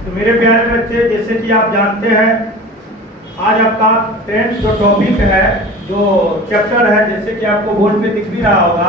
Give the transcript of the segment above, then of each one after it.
तो मेरे प्यारे बच्चे, जैसे कि आप जानते हैं आज आपका 10th जो टॉपिक है, जो चैप्टर है, जैसे कि आपको बोर्ड पे दिख भी रहा होगा,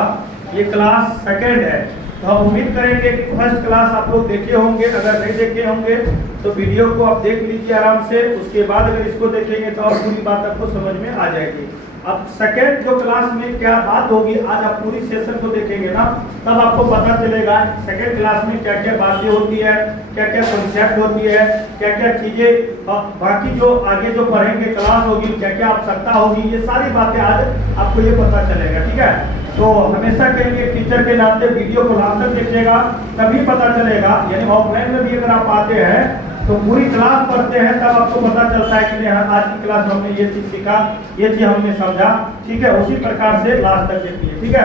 ये क्लास सेकंड है। तो हम उम्मीद करेंगे कि फर्स्ट क्लास आप लोग देखे होंगे। अगर नहीं देखे होंगे तो वीडियो को आप देख लीजिए आराम से, उसके बाद अगर इसको देखेंगे तो आप पूरी बात आपको समझ में आ जाएगी। अब सेकंड जो क्लास में क्या बात होगी, आज आप पूरी सेशन को देखेंगे ना, तब आपको पता चलेगा सेकंड क्लास में क्या क्या बातें होती है, क्या क्या कॉन्सेप्ट होती है, क्या क्या चीजें, बाकी जो आगे जो पढ़ेंगे क्लास होगी, क्या क्या आवश्यकता होगी, ये सारी बातें आज आपको ये पता चलेगा। ठीक है, तो हमेशा कहेंगे टीचर के नाते वीडियो को लास्ट तक देखिएगा, तभी पता चलेगा। यानी ऑफलाइन में भी अगर आप आते हैं तो पूरी क्लास पढ़ते हैं, तब आपको पता चलता है कि आज की क्लास में हमने ये चीज सीखा, ये चीज हमने समझा। ठीक है, उसी प्रकार से लास्ट तक देखिए। ठीक है,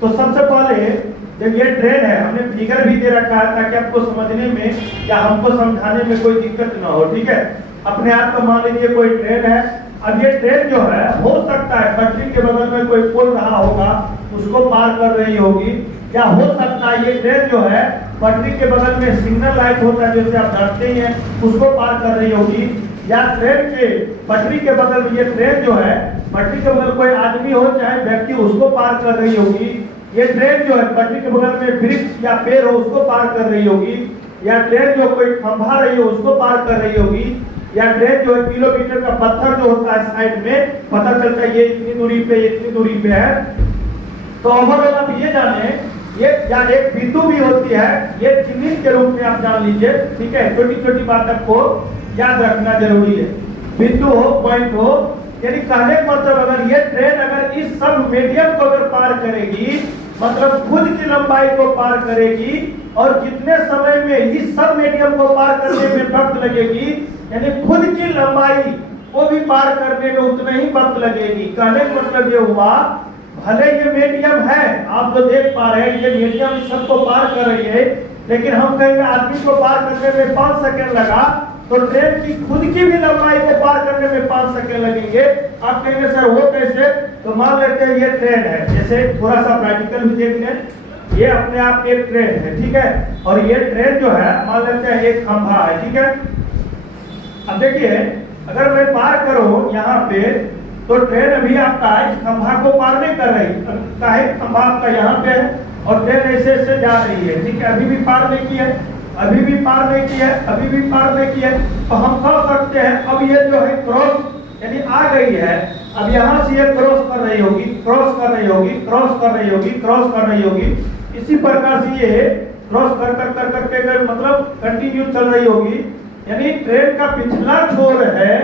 तो सबसे पहले जब ये ट्रेन है, हमने फिगर भी दे रखा है ताकि आपको समझने में या हमको समझाने में कोई दिक्कत ना हो। ठीक है, अपने आप को मान लीजिए कोई ट्रेन है। अब ये ट्रेन जो है, हो सकता है पटरी के बगल में कोई पुल रहा होगा, उसको पार कर रही होगी, या हो सकता है ये ट्रेन जो है पटरी के बगल में सिग्नल लाइट होता है, जैसे आप जानते हैं, उसको पार कर रही होगी। या ट्रेन के पटरी के बगल में ये ट्रेन जो है, पटरी के बगल कोई आदमी हो चाहे व्यक्ति, उसको पार कर रही होगी। ये ट्रेन जो है पटरी के बगल में वृक्ष या पेड़ हो, उसको पार कर रही होगी। या ट्रेन जो कोई खंभा रही हो, उसको पार कर रही होगी। या ट्रेन जो है किलोमीटर का पत्थर जो होता है साइड में, पता चलता है ये इतनी दूरी पे, इतनी दूरी पे है। तो ओवरऑल आप ये जाने, ये या एक बिंदु भी होती है, ये चिन्हित के रूप में आप जान लीजिए। ठीक है, छोटी छोटी बात आपको याद रखना जरूरी है। बिंदु हो, पॉइंट हो, यानी कहने का मतलब अगर ये ट्रेन अगर इस सब मीडियम को अगर पार करेगी, मतलब खुद की लंबाई को पार करेगी, और जितने समय में इस सब मीडियम को पार करने में वक्त लगेगी, यानी खुद की लंबाई को भी पार करने में उतना ही वक्त लगेगी। कहने का मतलब ये हुआ, भले ये मीडियम है, आप जो देख पा रहे हैं ये मीडियम सबको पार कर रही है, लेकिन हम कहेंगे आदमी को पार करने में 5 सेकंड लगा, तो ट्रेन की खुद की भी लंबाई को पार करने में 5 सेकंड लगेंगे। आप कहेंगे सर वो कैसे? तो मान लेते हैं ये ट्रेन है, जैसे थोड़ा सा प्रैक्टिकल भी देख लें, ये अपने आप एक ट्रेन है। ठीक है, और ये ट्रेन जो है मान लेते हैं एक खंभा है। ठीक है, अब देखिए अगर मैं पार करूं यहाँ पे, तो ट्रेन अभी आपका इस खंभा को पार नहीं कर रही, खंभा आपका यहाँ पे है और ट्रेन ऐसे ऐसे जा रही है। ठीक है, अभी भी पार नहीं की है, अभी भी पार नहीं की है, अभी भी पार नहीं की है। तो हम कह सकते हैं अब ये जो है क्रॉस यानी आ गई है, अब यहाँ से ये क्रॉस कर रही होगी, क्रॉस कर रही होगी, क्रॉस कर रही होगी, क्रॉस कर रही होगी। इसी प्रकार से ये क्रॉस कर कर कर करके मतलब कंटिन्यू चल रही होगी। यानी ट्रेन का पिछला छोर है,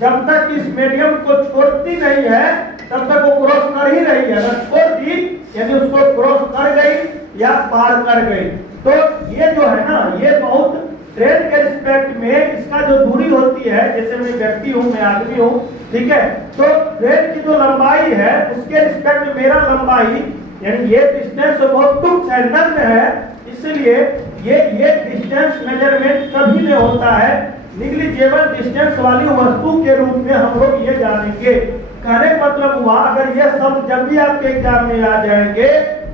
जब तक इस मीडियम को छोड़ती नहीं है तब तक वो क्रॉस कर ही रही है। अगर छोड़ दी यानी उसको क्रॉस कर गई या पार कर गई। तो ये जो है ना, ये बहुत ट्रेन के रिस्पेक्ट में इसका जो दूरी होती है, जैसे मैं व्यक्ति हूँ, मैं आदमी हूँ, ठीक है, तो ट्रेन की जो लंबाई है उसके रिस्पेक्ट में मेरा लंबाई, यानी ये डिस्टेंस बहुत तुच्छ है, नगण्य है, इसलिए ये डिस्टेंस मेजरमेंट कभी नहीं होता है। निग्लिजिबल डिस्टेंस वाली वस्तु के रूप में हम लोग ये जानेंगे। कहने का मतलब हुआ, अगर ये सब जब भी आपके एग्जाम में आ जाएंगे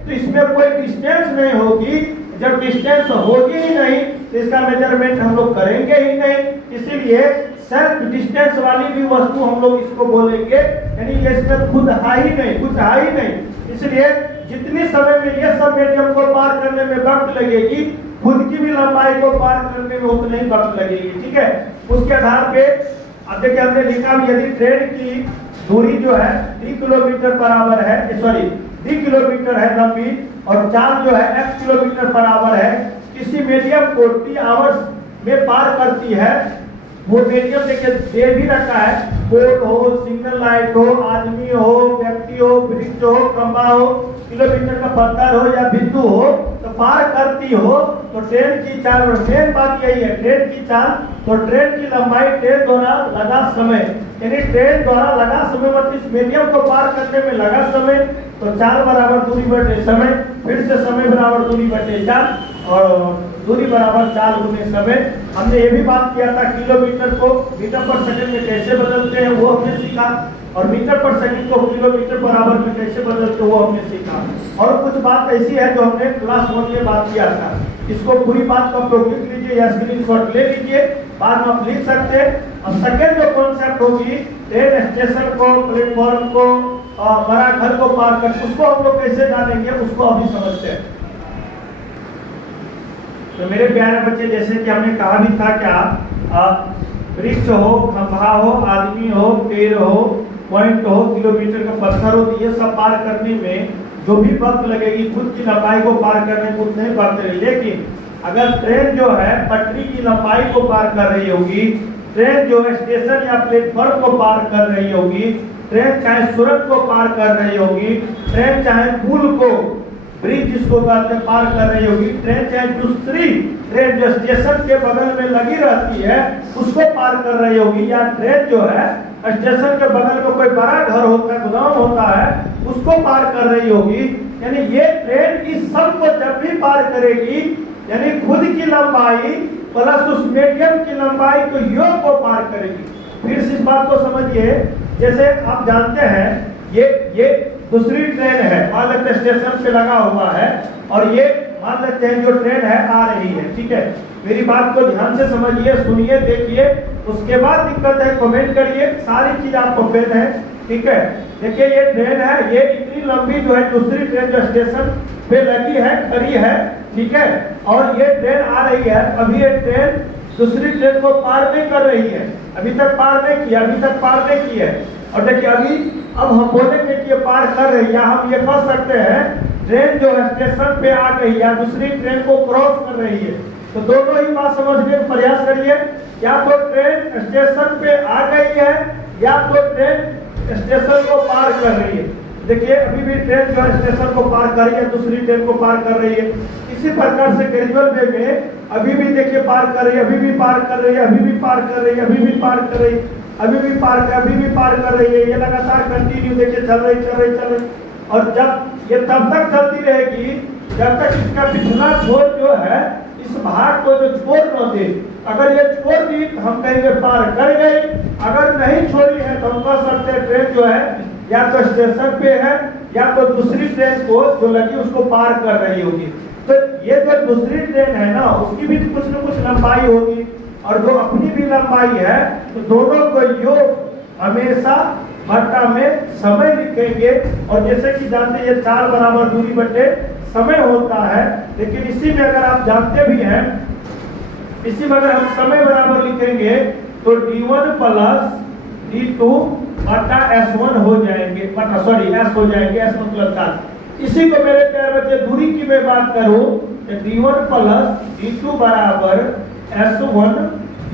तो इसमें कोई डिस्टेंस नहीं होगी। जब डिस्टेंस होगी ही नहीं तो इसका मेजरमेंट हम लोग करेंगे ही नहीं, इसीलिए सेल्फ डिस्टेंस वाली भी वस्तु हम लोग इसको बोलेंगे। यानी ये इसमें खुद है ही नहीं, कुछ है ही नहीं, इसलिए जितनी समय में ये सब मीडियम को पार करने में वक्त लगेगी, खुद की भी लंबाई को पार करने में उतनी ही वक्त लगेगी। ठीक है, उसके आधार पे अब देखिए हमने लिखा, यदि ट्रेन की दूरी जो है 3 किलोमीटर बराबर है, सॉरी 3 किलोमीटर है लंबी, और चार्ज जो है x किलोमीटर बराबर है, किसी मीडियम को t आवर्स में पार करती है। वो मीडियम देखिए दे भी रखा है, पोल हो, सिग्नल लाइट हो, आदमी हो, व्यक्ति हो, वृक्ष हो, खंभा हो, किलोमीटर का पत्थर हो या बिंदु हो, तो पार करती हो। तो ट्रेन की चाल, मेन बात यही है, ट्रेन की चाल, तो ट्रेन की लंबाई ट्रेन द्वारा लगा समय, यानी ट्रेन द्वारा लगा समय, मतलब इस मीडियम को पार करने में लगा समय, तो चाल बराबर दूरी बटे समय, फिर से समय बराबर दूरी बटे चाल, और दूरी बराबर चाल गुने समय। हमने ये भी बात किया था किलोमीटर को मीटर पर सेकंड में कैसे बदलते हैं, वो हमने सीखा, और मीटर पर सेकंड को किलोमीटर बराबर में कैसे बदलते हैं वो हमने सीखा। और कुछ बात ऐसी है जो हमने क्लास 1 में बात किया था। इसको पूरी बात को आप लोग लिख लीजिए या स्क्रीनशॉट ले लीजिए, बाद में आप लिख सकते हैं। और सेकेंड जो कॉन्सेप्ट होगी, ट्रेन स्टेशन को, प्लेटफॉर्म को, बड़ा घर को पार कर, उसको हम लोग कैसे जानेंगे, उसको अभी समझते हैं। तो मेरे प्यारे बच्चे, जैसे कि हमने कहा भी था क्या, वृक्ष हो, खंभा हो, आदमी हो, पेड़ हो, पॉइंट हो, किलोमीटर का पत्थर हो, तो ये सब पार करने में जो भी वक्त लगेगी, खुद की लंबाई को पार करने को उतने ही वक्त लगेगी। लेकिन अगर ट्रेन जो है पटरी की लंबाई को पार कर रही होगी, ट्रेन जो है स्टेशन या प्लेटफॉर्म को पार कर रही होगी, ट्रेन चाहे सुरंग को पार कर रही होगी, ट्रेन चाहे पुल को, ब्रिज जिसको कहते हैं, पार कर रही होगी, ट्रेन चाहे दूसरी ट्रेन जो स्टेशन के बगल में लगी रहती है उसको पार कर रही होगी, या ट्रेन जो है स्टेशन के बगल में कोई बड़ा घर होता है, गोदाम होता है, उसको पार कर रही होगी। यानी ये ट्रेन इस सब को जब भी पार करेगी, यानी खुद की लंबाई प्लस उस मीडियम की लंबाई को योग को पार करेगी। फिर इस बात को समझिए, जैसे आप जानते हैं ये दूसरी ट्रेन है, मान लेते हैं स्टेशन पे लगा हुआ है, और ये मान लेते हैं जो ट्रेन है आ रही है, ठीक है। मेरी बात को ध्यान से समझिए, सुनिए, देखिए, उसके बाद दिक्कत है कमेंट करिए, सारी चीज आपको पेद है, ठीक है। देखिए ये ट्रेन है, ये इतनी लंबी जो है दूसरी ट्रेन जो स्टेशन पे लगी है, खड़ी है, ठीक है, और ये ट्रेन आ रही है। अभी ये ट्रेन दूसरी ट्रेन को पार नहीं कर रही है, अभी तक पार नहीं किया, अभी तक पार नहीं की है। और देखिए अभी अब हम बोलेंगे कि ये पार कर रही है, या हम ये कर सकते हैं ट्रेन जो है स्टेशन पे आ गई या दूसरी ट्रेन को क्रॉस कर रही है। तो दोनों ही बात समझने का प्रयास करिए, या तो ट्रेन स्टेशन पे आ गई है या तो ट्रेन स्टेशन को पार कर रही है। देखिए अभी भी ट्रेन जो है स्टेशन को पार कर रही है, दूसरी ट्रेन को पार कर रही है। इसी प्रकार से ग्रेजुअल वे में अभी भी देखिए पार कर रही है, अभी भी पार कर रही है, अभी भी पार कर रही है, अभी भी पार कर रही है, अभी भी पार कर रही है। ये लगातार कंटिन्यू देखिए चल रही। और जब ये तब तक चलती रहेगी जब तक इसका पिछला छोर जो है इस भाग को जो छोड़ न दे। अगर ये छोड़ दी तो हम कहेंगे पार कर गई, अगर नहीं छोड़ी है तो हम कह सकते हैं ट्रेन जो है या तो स्टेशन पे है या तो दूसरी ट्रेन को जो लगी उसको पार कर रही होगी। तो ये जो दूसरी ट्रेन है ना, उसकी भी कुछ न कुछ लंबाई होगी और जो अपनी भी लंबाई है, तो दोनों को योग हमेशा घंटा में समय लिखेंगे। और जैसे कि जानते हैं ये 4 बराबर दूरी बटे समय होता है, लेकिन इसी में अगर आप जानते भी हैं, इसी में अगर हम समय बराबर लिखेंगे तो d1 प्लस d2 बटा s1 हो जाएंगे, s हो जाएंगे, s मतलब 4। इसी को मेरे प्यारे बच्चे दूरी की मैं बात करूं तो d1 प्लस d2 बराबर s1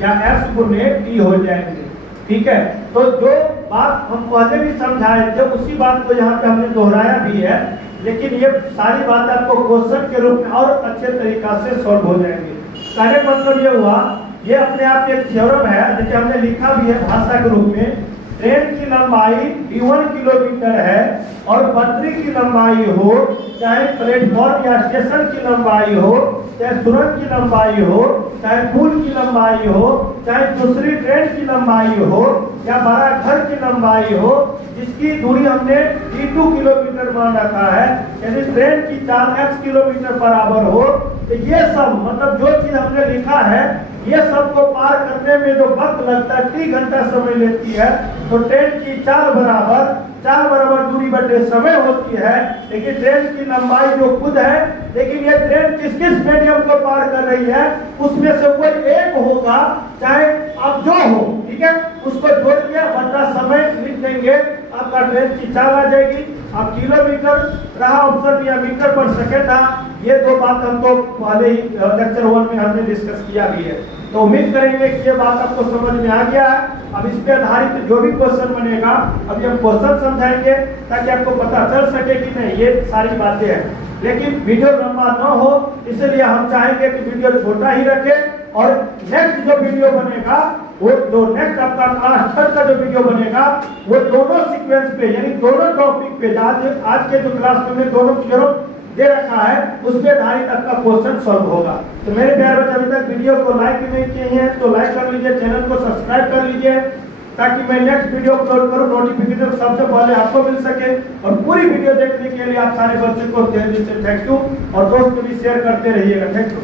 या s गुने d हो जाएंगे, ठीक है। तो जो बात हम पहले भी समझाए थे उसी बात को यहाँ पे हमने दोहराया भी है, लेकिन ये सारी बात आपको क्वेश्चन के रूप में और अच्छे तरीका से सॉल्व हो जाएंगे। कहने मतलब ये हुआ, ये अपने आप एक थ्योरम है, जैसे हमने लिखा भी है भाषा के रूप में। ट्रेन की लंबाई d1 किलोमीटर है और पटरी की लंबाई हो, चाहे प्लेटफॉर्म या स्टेशन की लंबाई हो, चाहे सुरंग की लंबाई हो, चाहे पुल की लंबाई हो, चाहे दूसरी ट्रेन की लंबाई हो या बड़ा घर की लंबाई हो, जिसकी दूरी हमने d2 किलोमीटर मान रखा है, यानी ट्रेन की 4x किलोमीटर बराबर हो। तो ये सब मतलब जो चीज हमने लिखा है, ये सब को पार करने में जो वक्त लगता है 3 घंटा समय लेती है, तो ट्रेन की 4 बराबर दूरी बटे समय होती है। लेकिन ट्रेन की लंबाई जो खुद है, लेकिन ये ट्रेन किस मीडियम को पार कर रही है, उसमें से कोई एक होगा, चाहे आप जो हो, ठीक है, उसको जोड़ के बटा समय लिख देंगे, आपका ट्रेन की चाल आ जाएगी। अब किलोमीटर रहा ऑप्शन या मीटर पर सेकेंड रहा, ये 2 बात हमको पहले ही लेक्चर 1 में हमने डिस्कस किया भी है। तो उम्मीद करेंगे कि ये बात आपको समझ में आ गया है। अब इस पे आधारित जो भी क्वेश्चन बनेगा, अभी हम क्वेश्चन समझाएंगे ताकि आपको पता चल सके कि नहीं ये सारी बातें हैं। लेकिन वीडियो लंबा न हो, इसलिए हम चाहेंगे कि वीडियो छोटा ही रखें। और नेक्स्ट जो वीडियो बनेगा, वो जो नेक्स्ट आपका क्लास 3 का जो वीडियो बनेगा, वो दोनों सीक्वेंस पे यानी दोनों टॉपिक पे, आज के जो क्लास में दोनों थ्योरम दे रखा है, उस पे आधारित आपका क्वेश्चन सॉल्व होगा। तो मेरे प्यारे बच्चे, अभी तक वीडियो को लाइक नहीं किए हैं तो लाइक कर लीजिए, चैनल को सब्सक्राइब कर लीजिए, ताकि मैं नेक्स्ट वीडियो अपलोड करूं नोटिफिकेशन सबसे पहले आपको मिल सके। और पूरी वीडियो देखने के लिए आप सारे बच्चों को दिल से थैंक यू, और दोस्त को भी शेयर करते रहिएगा। Thank you.